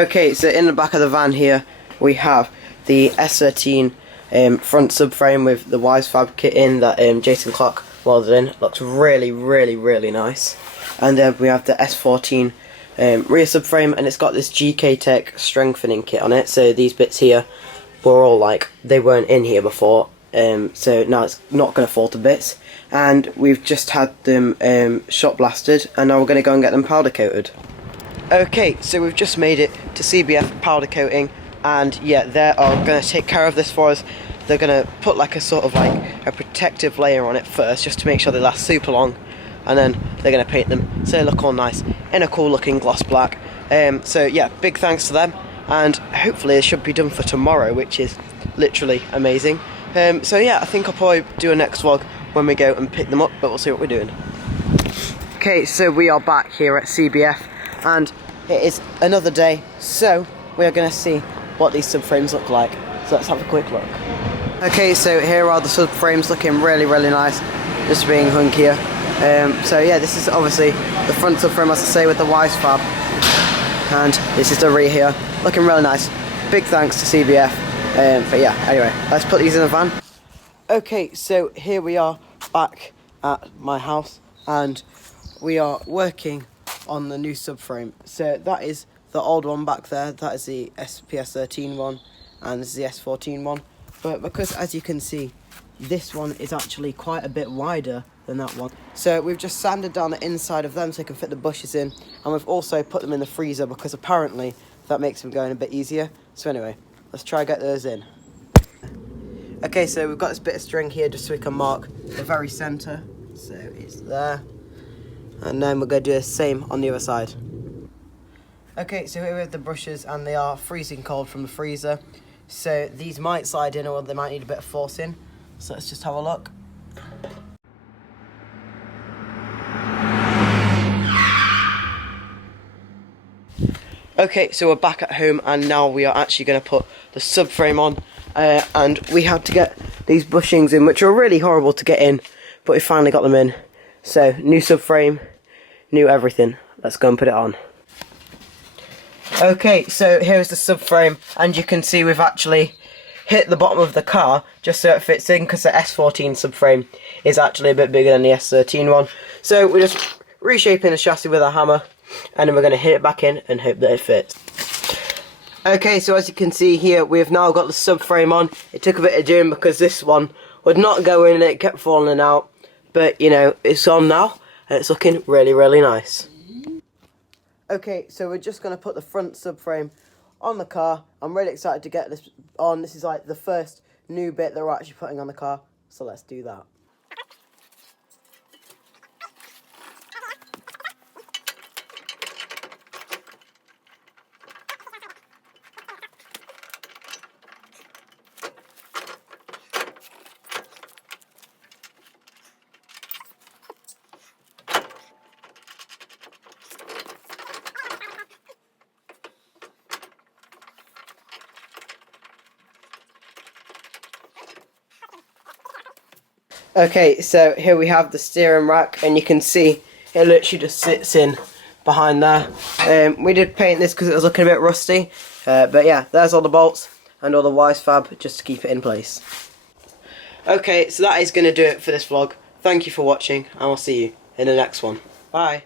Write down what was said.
Okay, so in the back of the van here we have the Ps13 front subframe with the wisefab kit in that Jason Clark welded in. Looks really nice. And we have the S14 rear subframe, and it's got this GK Tech strengthening kit on it. So these bits here were all like, they weren't in here before, so now it's not going to fall to bits. And we've just had them shot blasted, and now we're going to go and get them powder coated. Okay, so we've just made it to CBF powder coating, and yeah, they are going to take care of this for us. They're going to put like a sort of like a protective layer on it first, just to make sure they last super long, and then they're going to paint them so they look all nice in a cool looking gloss black. So yeah, big thanks to them, and hopefully it should be done for tomorrow, which is literally amazing. So yeah, I think I'll probably do a next vlog when we go and pick them up, but we'll see what we're doing. Okay, so we are back here at CBF, and it is another day, so we are going to see what these subframes look like. So let's have a quick look. Okay, so here are the subframes, looking really nice, just being hung here. So yeah, this is obviously the front subframe, as I say, with the wisefab, and this is the rear here, looking really nice. Big thanks to CBF. But yeah, anyway, let's put these in the van. Okay, so here we are back at my house, and we are working on the new subframe. So that is the old one back there, that is the Ps13 one, and this is the S14 one. But because, as you can see, this one is actually quite a bit wider than that one. So we've just sanded down the inside of them so we can fit the bushes in, and we've also put them in the freezer because apparently that makes them go in a bit easier. So anyway, let's try and get those in. Okay, so we've got this bit of string here just so we can mark the very centre. So it's there. And then we're going to do the same on the other side. Okay, so here we have the brushes, and they are freezing cold from the freezer. So these might slide in, or they might need a bit of forcing. So let's just have a look. Okay, so we're back at home, and now we are actually going to put the subframe on. And we had to get these bushings in, which are really horrible to get in, but we finally got them in. So, new subframe, new everything. Let's go and put it on. Okay, so here's the subframe, and you can see we've actually hit the bottom of the car just so it fits in, because the S14 subframe is actually a bit bigger than the S13 one. So we're just reshaping the chassis with a hammer, and then we're going to hit it back in and hope that it fits. Okay, so as you can see here, we've now got the subframe on. It took a bit of doing because this one would not go in and it kept falling out. But, you know, it's on now, and it's looking really nice. Okay, so we're just going to put the front subframe on the car. I'm really excited to get this on. This is like the first new bit that we're actually putting on the car. So let's do that. Okay, so here we have the steering rack, and you can see it literally just sits in behind there. We did paint this because it was looking a bit rusty, but yeah, there's all the bolts and all the wisefab just to keep it in place. Okay, so that is going to do it for this vlog. Thank you for watching, and I'll see you in the next one. Bye.